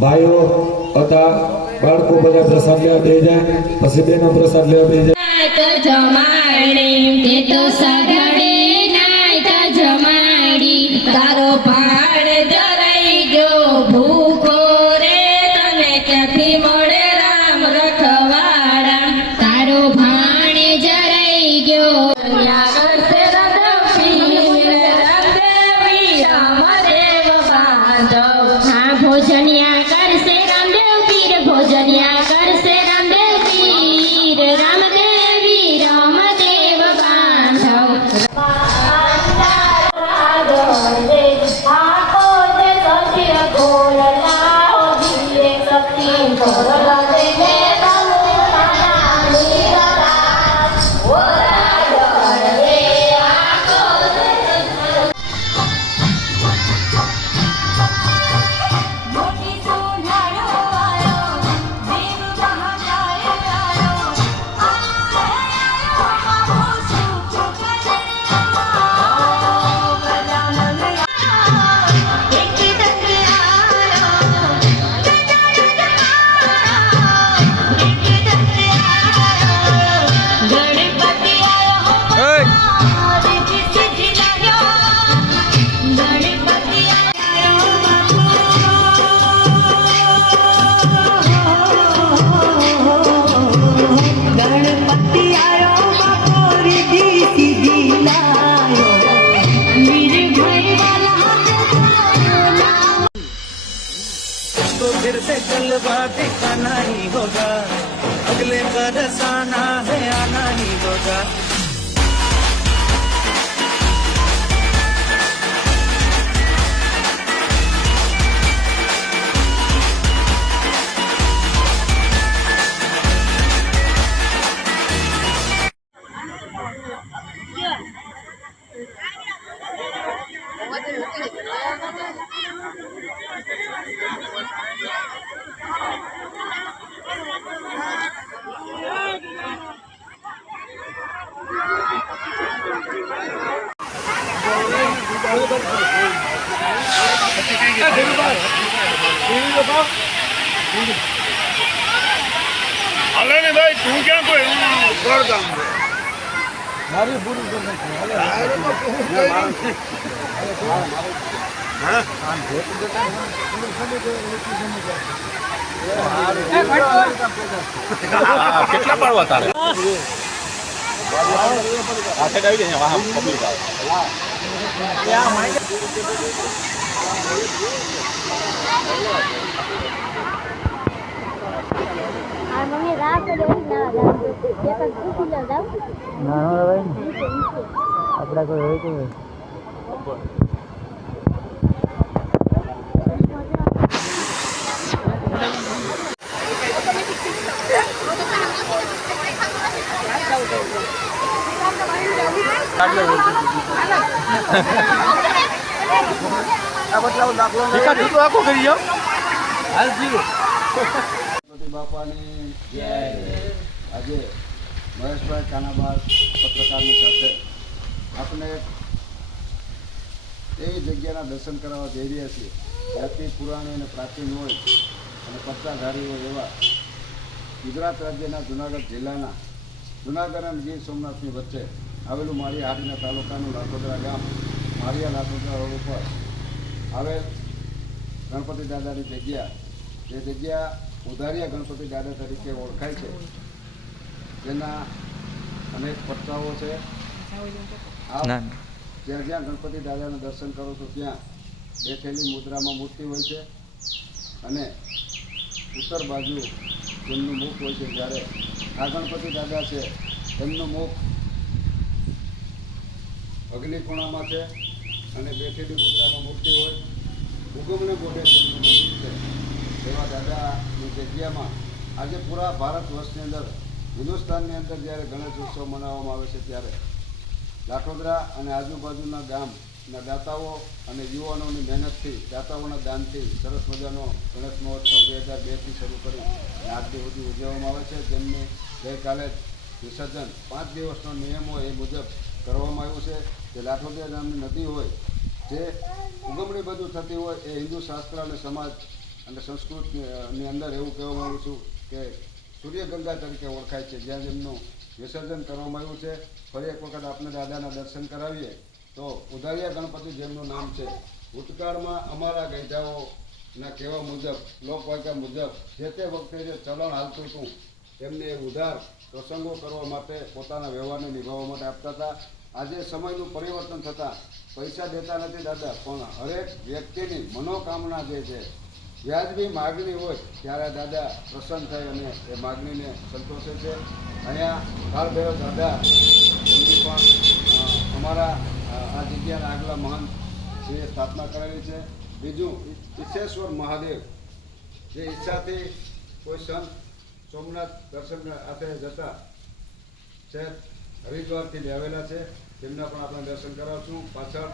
ભાઈઓ હતા બાળકો બધા પ્રસાદ લેવા બે જાય પછી બેનો પ્રસાદ લેવા બે જાય. ભોજનિયા કરશે રામદેવ પીર ભોજનિયા કરશે રામદેવ પીર રામદેવી રામદેવ બાંધવ. फिर से जलवा दिखाना ही होगा अगले बरस आना है आना ही होगा હાલે ને ભાઈ તું ક્યાં કોઈ? કામ છે કેટલા પાડવા તારે? આવી જાય જ પૂછી લો જાવ ના ના ભાઈ આપણા કોઈ હોય કે ટીકા ટીકો આખો કરી જાઓ ગણપતિ બાપાની આજે મહેશભાઈ કાનાબાર પત્રકારની સાથે આપણે એવી જગ્યાના દર્શન કરાવવા જઈ રહ્યા છીએ જ્યાંથી પુરાણી અને પ્રાચીન હોય અને પત્તાધારી હોય એવા ગુજરાત રાજ્યના જુનાગઢ જિલ્લાના જુનાગઢ અને ગીર સોમનાથની વચ્ચે આવેલું મારી હાટીના તાલુકાનું લાઠોદરા ગામ માળિયા લાસોદરા રોડ ઉપર. આવેલ ગણપતિ દાદાની જગ્યા જે જગ્યા ઉધારિયા ગણપતિ દાદા તરીકે ઓળખાય છે જેના અનેક પટ્ટાઓ છે. જ્યાં જ્યાં ગણપતિ દાદાનું દર્શન કરો છો ત્યાં બેઠેલી મુદ્રામાં મૂર્તિ હોય છે અને ઉત્તર બાજુ જેમનું મુખ હોય છે જ્યારે આ ગણપતિ દાદા છે એમનું મુખ અગ્નિ ખૂણામાં છે અને બેઠેલી મુદ્રામાં મૂર્તિ હોય. મોઢે મંદિર છે. એવા દાદાની જગ્યામાં આજે પૂરા ભારત વર્ષની અંદર હિન્દુસ્તાનની અંદર જ્યારે ગણેશ ઉત્સવ મનાવવામાં આવે છે ત્યારે લાઠોદરા અને આજુબાજુના ગામના દાતાઓ અને યુવાનોની મહેનતથી, દાતાઓના દાનથી સરસ મજાનો ગણેશ મહોત્સવ બે હજાર બેથી શરૂ કરી આજથી સુધી ઉજવવામાં આવે છે. તેમની ગઈકાલે વિસર્જન પાંચ દિવસનો નિયમો એ મુજબ કરવામાં આવ્યું છે. જે લાઠોદરા નામની નદી હોય, જે ઉગમણી બધું થતી હોય, એ હિન્દુ શાસ્ત્ર અને સમાજ અને સંસ્કૃતની અંદર એવું કહેવા માગું છું કે સૂર્યગંગા તરીકે ઓળખાય છે. જ્યાં જેમનું વિસર્જન કરવામાં આવ્યું છે, ફરી એક વખત આપણે દાદાના દર્શન કરાવીએ, તો ઉધારિયા ગણપતિ જેમનું નામ છે, ભૂતકાળમાં અમારા ગઈઢાઓના કહેવા મુજબ લોકવાક્ય મુજબ, જે તે વખતે જે ચલણ હાલતું હતું તેમને ઉધાર પ્રસંગો કરવા માટે પોતાના વ્યવહારને નિભાવવા માટે આપતા હતા. આજે સમયનું પરિવર્તન થતાં પૈસા દેતા નથી દાદા, પણ હરેક વ્યક્તિની મનોકામના જે છે, વ્યાજબી માગણી હોય ત્યારે દાદા પ્રસન્ન થઈ અને એ માગણીને સંતોષે છે. અહીંયા કાળ ભૈરવ દાદા, એમની પણ અમારા આ જગ્યાના આગલા મહાન શ્રીએ સ્થાપના કરેલી છે. બીજું, ઈચ્છેશ્વર મહાદેવ, જે ઈચ્છાથી કોઈ સંત સોમનાથ દર્શન સાથે જતા છે. હરિદ્વારથી લાવેલા છે. તેમના પણ આપણે દર્શન કરાવશું. પાછળ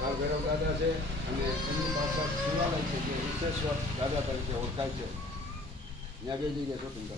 કાળ ભૈરવ દાદા છે અને એમની પાછળ શિવાલય છે, જે વિશ્વેશ્વર દાદા તરીકે ઓળખાય છે. ત્યાં બે જગ્યાએ શોપિંગ